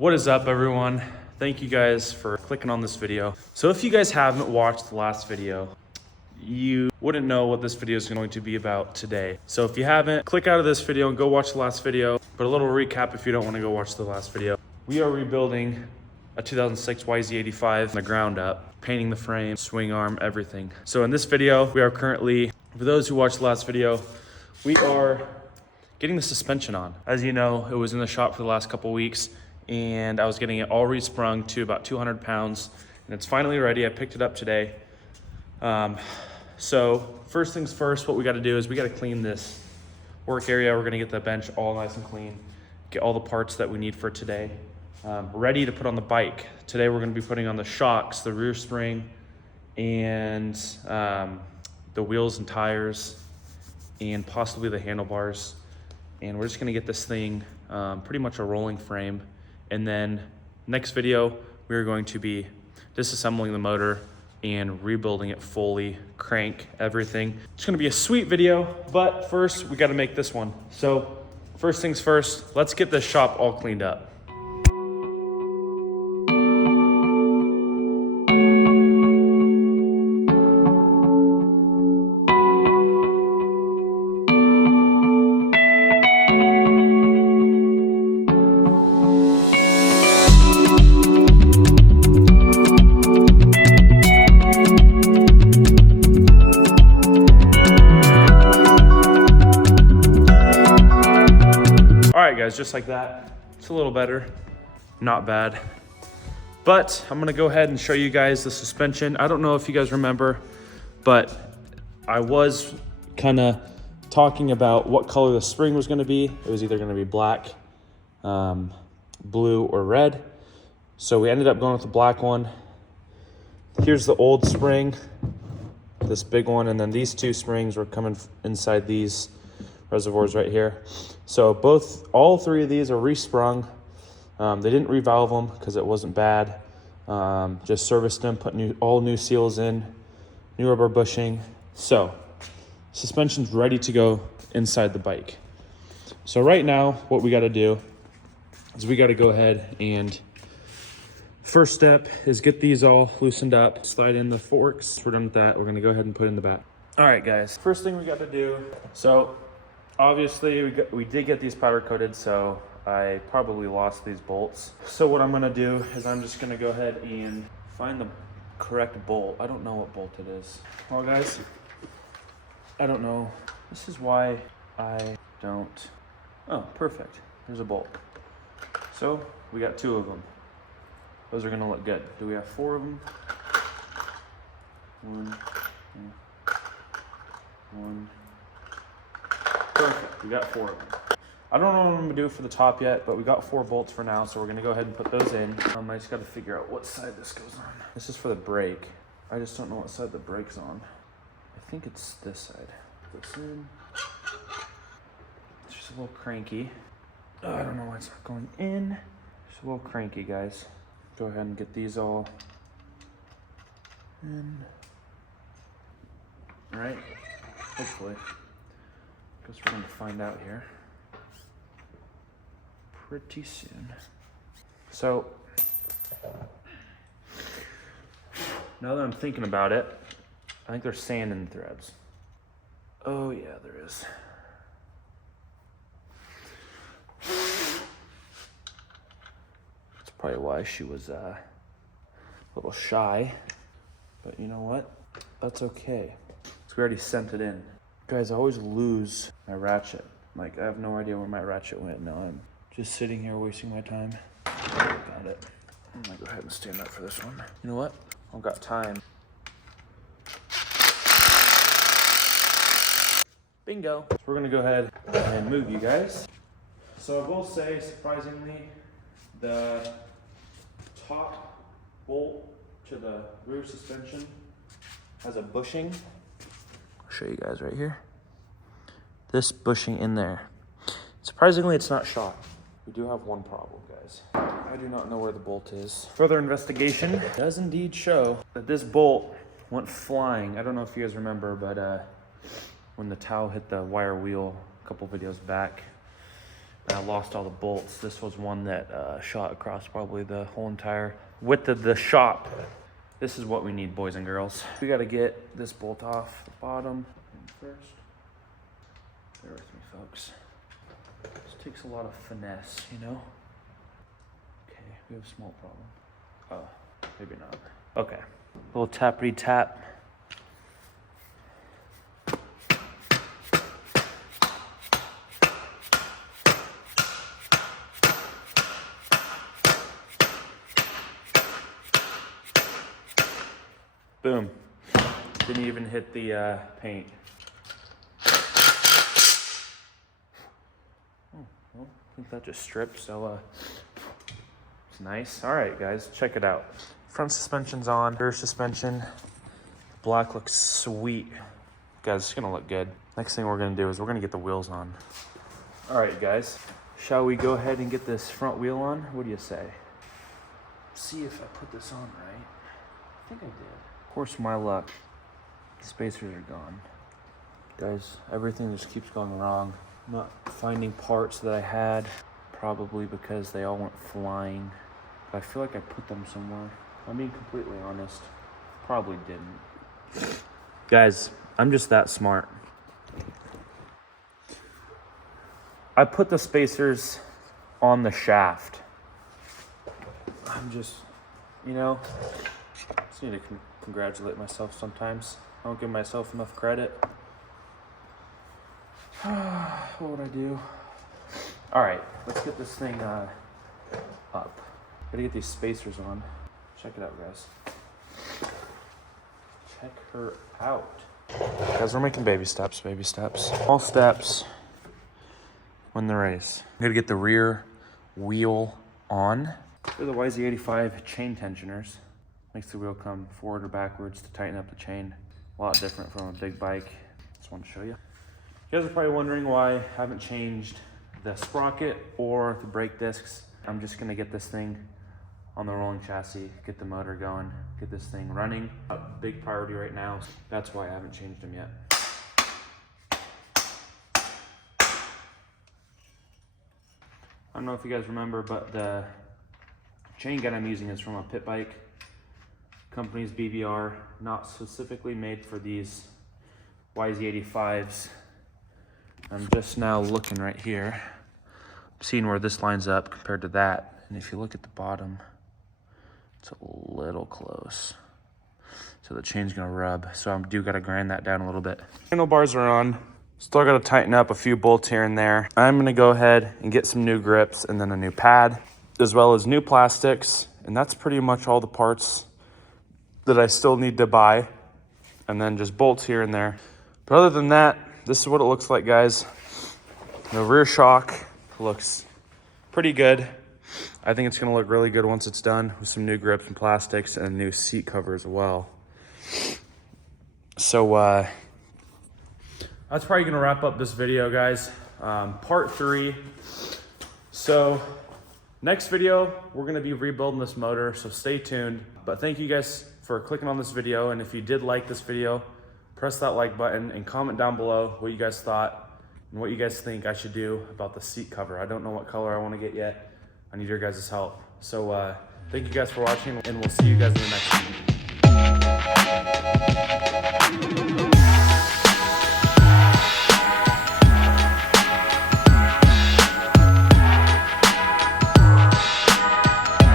What is up, everyone? Thank you guys for clicking on this video. So if you guys haven't watched the last video, you wouldn't know what this video is going to be about today. So if you haven't, click out of this video and go watch the last video. But a little recap if you don't want to go watch the last video. We are rebuilding a 2006 YZ85 from the ground up, painting the frame, swing arm, everything. So in this video, we are currently, for those who watched the last video, we are getting the suspension on. As you know, it was in the shop for the last couple weeks, and I was getting it all resprung to about 200 pounds, and it's finally ready. I picked it up today. So first things first, what we gotta do is we gotta clean this work area. We're gonna get the bench all nice and clean, get all the parts that we need for today, ready to put on the bike. Today we're gonna be putting on the shocks, the rear spring, and the wheels and tires, and possibly the handlebars. And we're just gonna get this thing pretty much a rolling frame. And then next video, we're going to be disassembling the motor and rebuilding it fully, crank, everything. It's gonna be a sweet video, but first we gotta make this one. So first things first, let's get this shop all cleaned up. All right, guys, just like that. It's a little better, not bad. But I'm gonna go ahead and show you guys the suspension. I don't know if you guys remember, but I was kinda talking about what color the spring was gonna be. It was either gonna be black, blue, or red. So we ended up going with the black one. Here's the old spring, this big one, and then these two springs were coming inside these reservoirs right here. So all three of these are resprung. They didn't revalve them because it wasn't bad. Just serviced them, put all new seals in, new rubber bushing. So suspension's ready to go inside the bike. So right now, what we gotta do is we gotta go ahead and first step is get these all loosened up, slide in the forks. We're done with that. We're gonna go ahead and put in the back. All right, guys, first thing we gotta do, so obviously we did get these powder coated, so I probably lost these bolts. So what I'm gonna do is I'm just gonna go ahead and find the correct bolt. I don't know what bolt it is. Well, guys, I don't know. This is why I don't. Oh, perfect. There's a bolt. So we got 2 of them. Those are gonna look good. Do we have 4 of them? 1, 2, 1. Perfect, we got 4 of them. I don't know what I'm gonna do for the top yet, but we got 4 bolts for now, so we're gonna go ahead and put those in. I just gotta figure out what side this goes on. This is for the brake. I just don't know what side the brake's on. I think it's this side. Put this in. It's just a little cranky. Oh, I don't know why it's not going in. Just a little cranky, guys. Go ahead and get these all in. All right, hopefully. Guess we're gonna find out here pretty soon. So, now that I'm thinking about it, I think there's sand in the threads. Oh yeah, there is. That's probably why she was a little shy, but you know what? That's okay. So we already sent it in. Guys, I always lose my ratchet. Like, I have no idea where my ratchet went. Now I'm just sitting here wasting my time. Got it. I'm gonna go ahead and stand up for this one. You know what? I've got time. Bingo. So we're gonna go ahead and move, you guys. So I will say, surprisingly, the top bolt to the rear suspension has a bushing. I'll show you guys right here. This bushing in there. Surprisingly, it's not shot. We do have one problem, guys. I do not know where the bolt is. Further investigation does indeed show that this bolt went flying. I don't know if you guys remember, but when the towel hit the wire wheel a couple videos back, I lost all the bolts. This was one that shot across probably the whole entire width of the shop. This is what we need, boys and girls. We gotta get this bolt off the bottom first. Bear with me, folks. This takes a lot of finesse, you know? Okay, we have a small problem. Oh, maybe not. Okay, a little tappity tap. Boom. Didn't even hit the paint. Oh, well, I think that just stripped, so it's nice. All right, guys, check it out. Front suspension's on, rear suspension. Black looks sweet. Guys, it's gonna look good. Next thing we're gonna do is we're gonna get the wheels on. All right, guys, shall we go ahead and get this front wheel on? What do you say? See if I put this on right. I think I did. Of course, my luck, the spacers are gone. Guys, everything just keeps going wrong. I'm not finding parts that I had, probably because they all went flying. But I feel like I put them somewhere. I'm being completely honest, probably didn't. Guys, I'm just that smart. I put the spacers on the shaft. I'm just, you know, just need to congratulate myself sometimes. I don't give myself enough credit. What would I do? All right, let's get this thing up. Gotta get these spacers on. Check it out, guys. Check her out. Guys, we're making baby steps, baby steps. All steps win the race. I'm gonna get the rear wheel on. They're the YZ85 chain tensioners. Makes the wheel come forward or backwards to tighten up the chain. A lot different from a big bike. Just want to show you. You guys are probably wondering why I haven't changed the sprocket or the brake discs. I'm just gonna get this thing on the rolling chassis, get the motor going, get this thing running. A big priority right now. That's why I haven't changed them yet. I don't know if you guys remember, but the chain gun I'm using is from a pit bike. Company's BBR, not specifically made for these YZ85s. I'm just now looking right here, seeing where this lines up compared to that. And if you look at the bottom, it's a little close. So the chain's gonna rub. So I do gotta grind that down a little bit. Handlebars are on. Still gotta tighten up a few bolts here and there. I'm gonna go ahead and get some new grips and then a new pad, as well as new plastics. And that's pretty much all the parts that I still need to buy, and then just bolts here and there. But other than that, this is what it looks like, guys. The rear shock looks pretty good. I think it's gonna look really good once it's done with some new grips and plastics and a new seat cover as well. So that's probably gonna wrap up this video, guys. Part 3. So next video, we're gonna be rebuilding this motor, so stay tuned. But thank you guys for clicking on this video, and if you did like this video, press that like button and comment down below what you guys thought and what you guys think I should do about the seat cover. I don't know what color I want to get yet. I need your guys' help. So thank you guys for watching, and we'll see you guys in the next one.